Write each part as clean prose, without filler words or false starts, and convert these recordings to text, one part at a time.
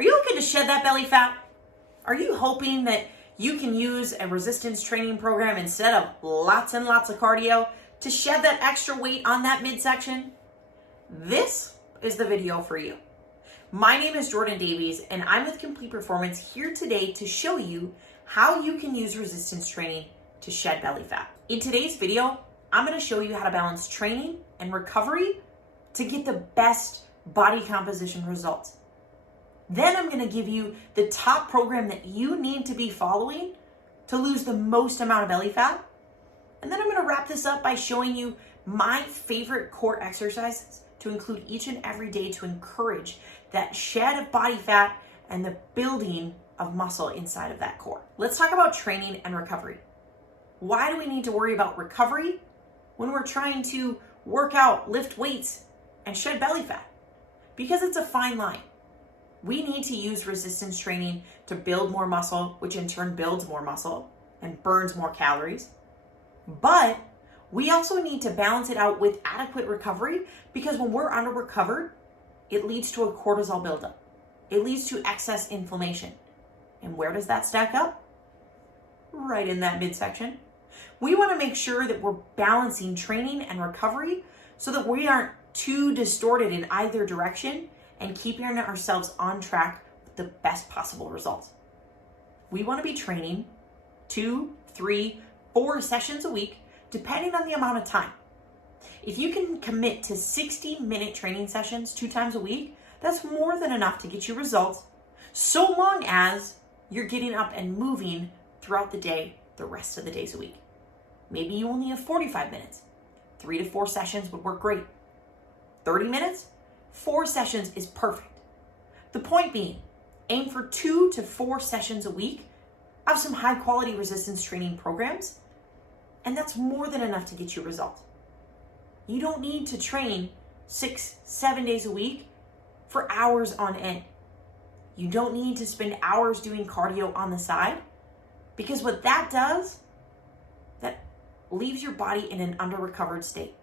Are you looking to shed that belly fat? Are you hoping that you can use a resistance training program instead of lots and lots of cardio to shed that extra weight on that midsection? This is the video for you. My name is Jordan Davies and I'm with Complete Performance here today to show you how you can use resistance training to shed belly fat. In today's video, I'm going to show you how to balance training and recovery to get the best body composition results. Then I'm going to give you the top program that you need to be following to lose the most amount of belly fat. And then I'm going to wrap this up by showing you my favorite core exercises to include each and every day to encourage that shed of body fat and the building of muscle inside of that core. Let's talk about training and recovery. Why do we need to worry about recovery when we're trying to work out, lift weights, and shed belly fat? Because it's a fine line. We need to use resistance training to build more muscle, which in turn builds more muscle and burns more calories. But we also need to balance it out with adequate recovery, because when we're under-recovered, it leads to a cortisol buildup. It leads to excess inflammation. And where does that stack up? Right in that midsection. We want to make sure that we're balancing training and recovery so that we aren't too distorted in either direction and keeping ourselves on track with the best possible results. We want to be training 2, 3, 4 sessions a week, depending on the amount of time. If you can commit to 60-minute training sessions 2 times a week, that's more than enough to get you results, so long as you're getting up and moving throughout the day, the rest of the days a week. Maybe you only have 45 minutes. 3 to 4 sessions would work great. 30 minutes? 4 sessions is perfect. The point being, aim for 2 to 4 sessions a week of some high quality resistance training programs, and that's more than enough to get you results. You don't need to train 6, 7 days a week for hours on end. You don't need to spend hours doing cardio on the side, because what that does, that leaves your body in an under-recovered state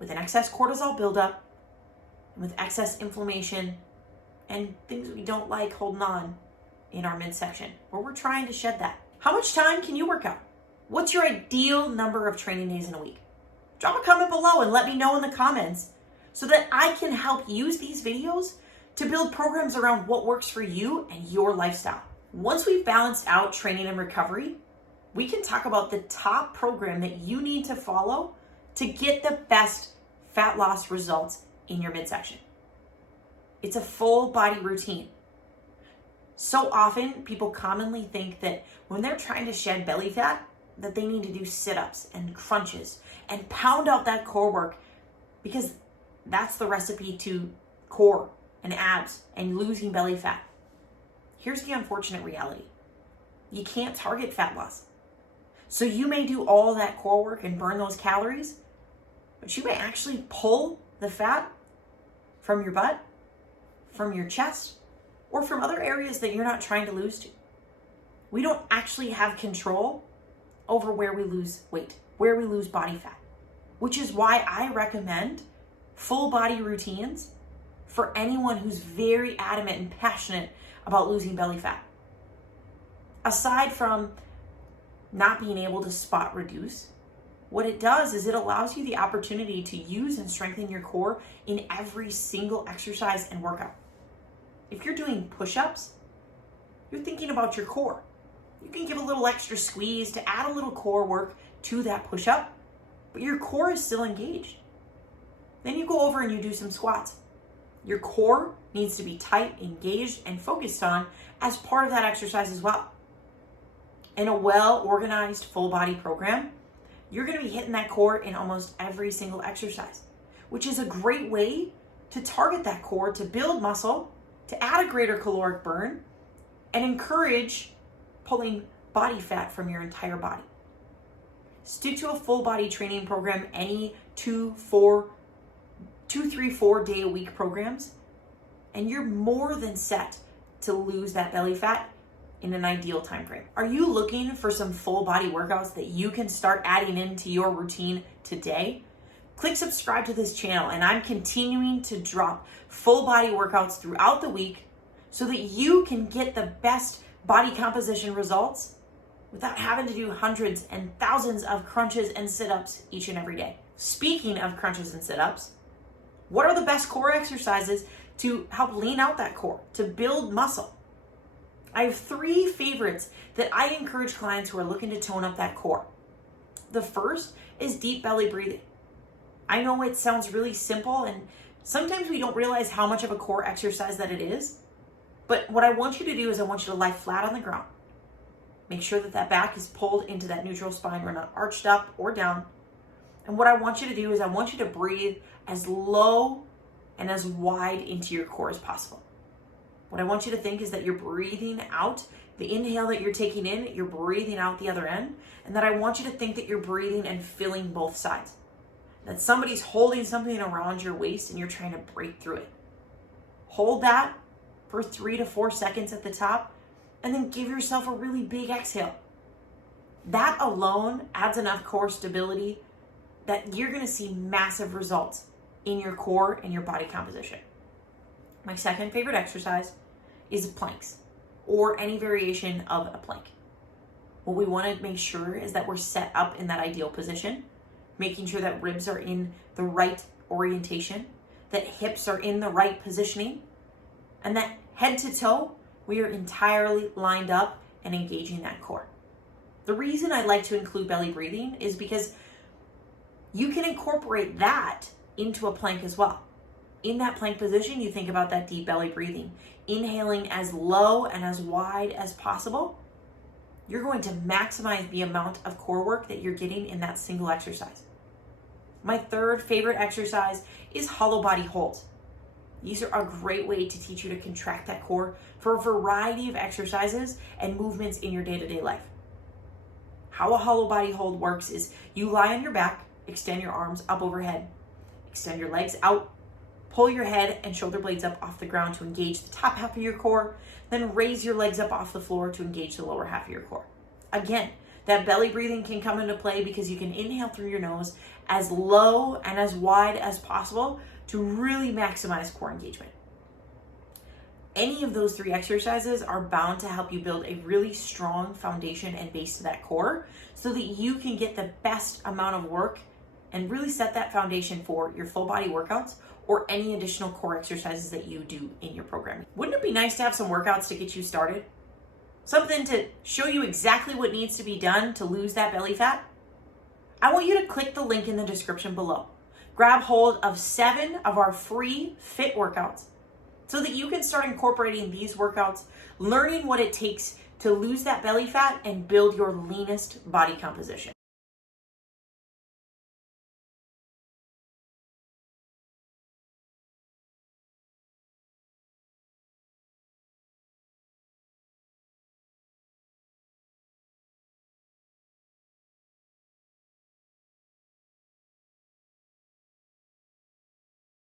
with an excess cortisol buildup, with excess inflammation and things we don't like holding on in our midsection, where we're trying to shed that. How much time can you work out? What's your ideal number of training days in a week? Drop a comment below and let me know in the comments so that I can help use these videos to build programs around what works for you and your lifestyle. Once we've balanced out training and recovery, we can talk about the top program that you need to follow to get the best fat loss results in your midsection. It's a full body routine. So often people commonly think that when they're trying to shed belly fat, that they need to do sit-ups and crunches and pound out that core work, because that's the recipe to core and abs and losing belly fat. Here's the unfortunate reality. You can't target fat loss. So you may do all that core work and burn those calories, but you may actually pull the fat from your butt, from your chest, or from other areas that you're not trying to lose to. We don't actually have control over where we lose weight, where we lose body fat, which is why I recommend full body routines for anyone who's very adamant and passionate about losing belly fat. Aside from not being able to spot reduce, what it does is it allows you the opportunity to use and strengthen your core in every single exercise and workout. If you're doing push-ups, you're thinking about your core. You can give a little extra squeeze to add a little core work to that push-up, but your core is still engaged. Then you go over and you do some squats. Your core needs to be tight, engaged, and focused on as part of that exercise as well. In a well-organized full body program, you're going to be hitting that core in almost every single exercise, which is a great way to target that core, to build muscle, to add a greater caloric burn, and encourage pulling body fat from your entire body. Stick to a full body training program, any 2, 3, 4 day a week programs, and you're more than set to lose that belly fat in an ideal time frame. Are you looking for some full body workouts that you can start adding into your routine today? Click subscribe to this channel, and I'm continuing to drop full body workouts throughout the week so that you can get the best body composition results without having to do hundreds and thousands of crunches and sit-ups each and every day. Speaking of crunches and sit-ups, what are the best core exercises to help lean out that core, to build muscle? I have 3 favorites that I encourage clients who are looking to tone up that core. The first is deep belly breathing. I know it sounds really simple, and sometimes we don't realize how much of a core exercise that it is. But what I want you to do is I want you to lie flat on the ground. Make sure that that back is pulled into that neutral spine. We're not arched up or down. And what I want you to do is I want you to breathe as low and as wide into your core as possible. What I want you to think is that you're breathing out. The inhale that you're taking in, you're breathing out the other end. And that I want you to think that you're breathing and filling both sides. That somebody's holding something around your waist and you're trying to break through it. Hold that for 3 to 4 seconds at the top, and then give yourself a really big exhale. That alone adds enough core stability that you're gonna see massive results in your core and your body composition. My second favorite exercise is planks, or any variation of a plank. What we wanna make sure is that we're set up in that ideal position, making sure that ribs are in the right orientation, that hips are in the right positioning, and that head to toe, we are entirely lined up and engaging that core. The reason I like to include belly breathing is because you can incorporate that into a plank as well. In that plank position, you think about that deep belly breathing, inhaling as low and as wide as possible. You're going to maximize the amount of core work that you're getting in that single exercise. My third favorite exercise is hollow body holds. These are a great way to teach you to contract that core for a variety of exercises and movements in your day-to-day life. How a hollow body hold works is you lie on your back, extend your arms up overhead, extend your legs out, pull your head and shoulder blades up off the ground to engage the top half of your core, then raise your legs up off the floor to engage the lower half of your core. Again, that belly breathing can come into play because you can inhale through your nose as low and as wide as possible to really maximize core engagement. Any of those 3 exercises are bound to help you build a really strong foundation and base to that core so that you can get the best amount of work and really set that foundation for your full body workouts or any additional core exercises that you do in your program. Wouldn't it be nice to have some workouts to get you started? Something to show you exactly what needs to be done to lose that belly fat? I want you to click the link in the description below. Grab hold of 7 of our free fit workouts so that you can start incorporating these workouts, learning what it takes to lose that belly fat and build your leanest body composition.